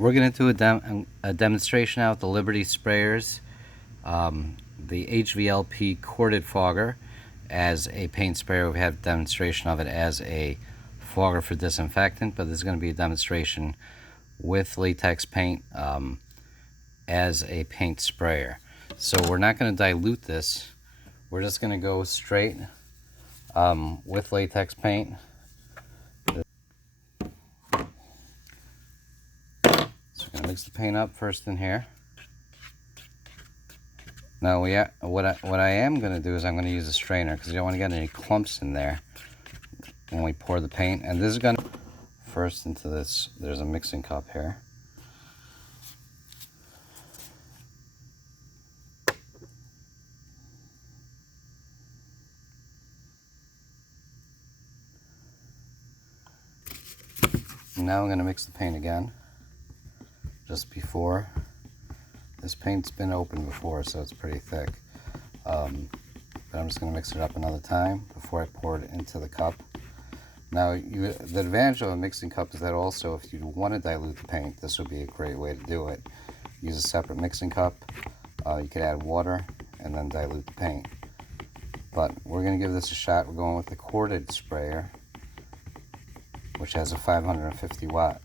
We're going to do a demonstration out with the Liberty sprayers, the HVLP corded fogger as a paint sprayer. We have a demonstration of it as a fogger for disinfectant, but this is going to be a demonstration with latex paint as a paint sprayer. So we're not going to dilute this. We're just going to go straight with latex paint. So we're going to mix the paint up first in here. Now what I am going to do is I'm going to use a strainer because you don't want to get any clumps in there when we pour the paint. And this is going to first into this. There's a mixing cup here. Now I'm going to mix the paint again, just before. This paint's been opened before, so it's pretty thick. But I'm just going to mix it up another time before I pour it into the cup. Now, the advantage of a mixing cup is that also if you want to dilute the paint, this would be a great way to do it. Use a separate mixing cup. You could add water and then dilute the paint. But we're going to give this a shot. We're going with the corded sprayer, which has a 550 watt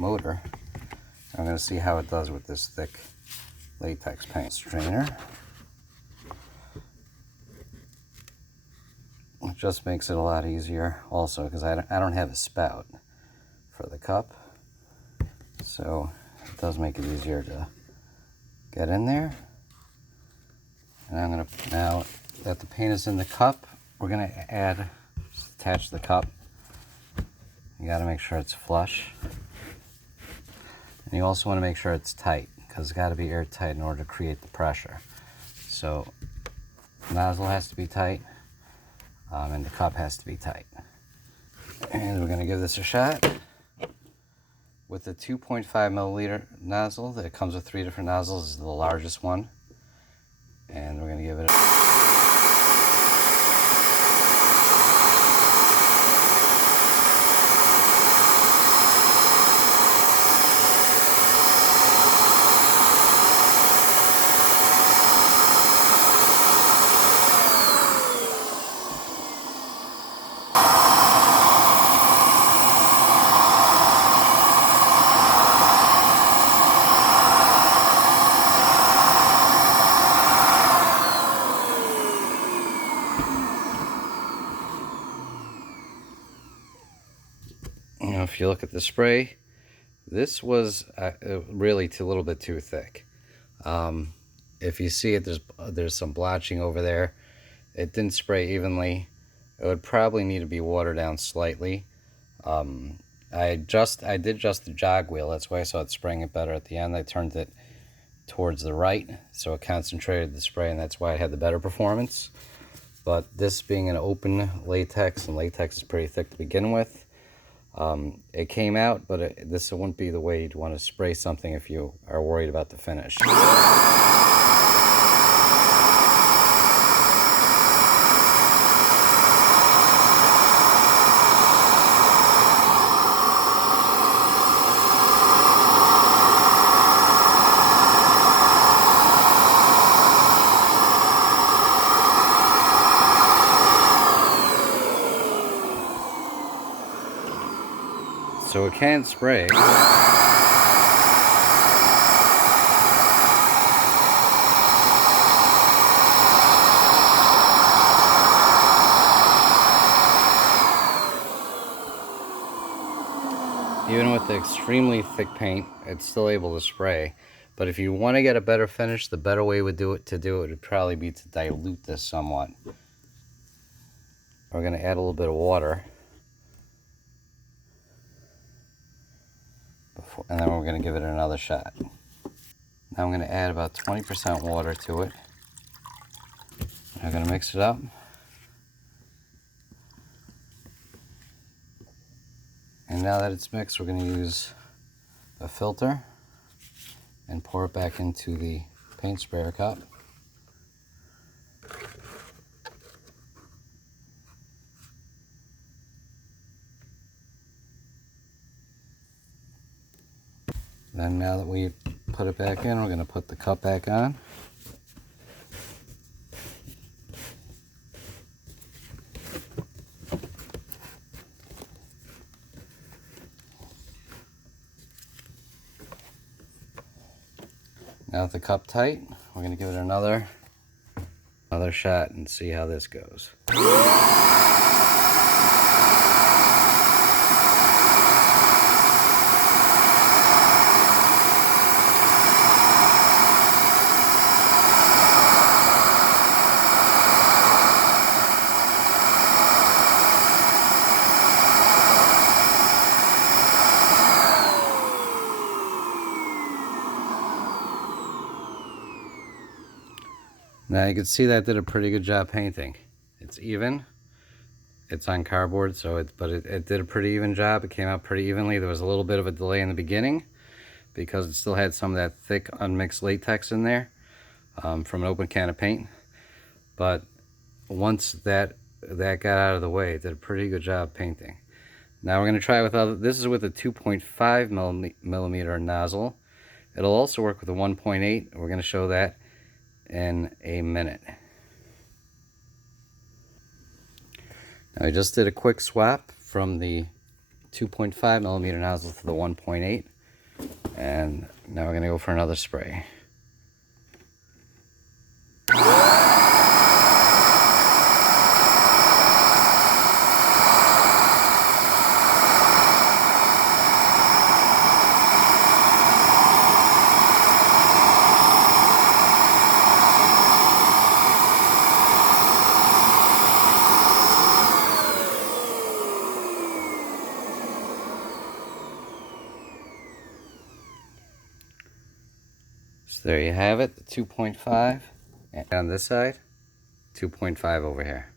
motor. I'm going to see how it does with this thick latex paint. Strainer. It just makes it a lot easier also because I don't have a spout for the cup. So it does make it easier to get in there. And I'm going to, now that the paint is in the cup, we're going to attach the cup. You got to make sure it's flush. And you also want to make sure it's tight because it's got to be airtight in order to create the pressure. So the nozzle has to be tight and the cup has to be tight. And we're going to give this a shot with the 2.5 milliliter nozzle that comes with 3 different nozzles. This is the largest one. And we're going to give it a if you look at the spray, this was really a little bit too thick. If you see it, there's some blotching over there. It didn't spray evenly. It would probably need to be watered down slightly. I did adjust the jog wheel. That's why I saw it spraying it better at the end. I turned it towards the right, so it concentrated the spray, and that's why it had the better performance. But this being an open latex, and latex is pretty thick to begin with, it came out, but this wouldn't be the way you'd want to spray something if you are worried about the finish. So it can spray. Even with the extremely thick paint, it's still able to spray. But if you want to get a better finish, the better way would probably be to dilute this somewhat. We're going to add a little bit of water. And then we're going to give it another shot. Now I'm going to add about 20% water to it. I'm going to mix it up. And now that it's mixed, we're going to use a filter and pour it back into the paint sprayer cup. Then now that we put it back in, we're going to put the cup back on. Now with the cup tight, we're going to give it another shot and see how this goes. Now you can see that did a pretty good job painting. It's even. It's on cardboard, so it did a pretty even job. It came out pretty evenly. There was a little bit of a delay in the beginning because it still had some of that thick unmixed latex in there from an open can of paint. But once that got out of the way, it did a pretty good job painting. Now we're going to try with this is with a 2.5 millimeter nozzle. It'll also work with a 1.8. We're going to show that in a minute. Now I just did a quick swap from the 2.5 millimeter nozzle to the 1.8, and now we're going to go for another spray. So there you have it, the 2.5, and on this side, 2.5 over here.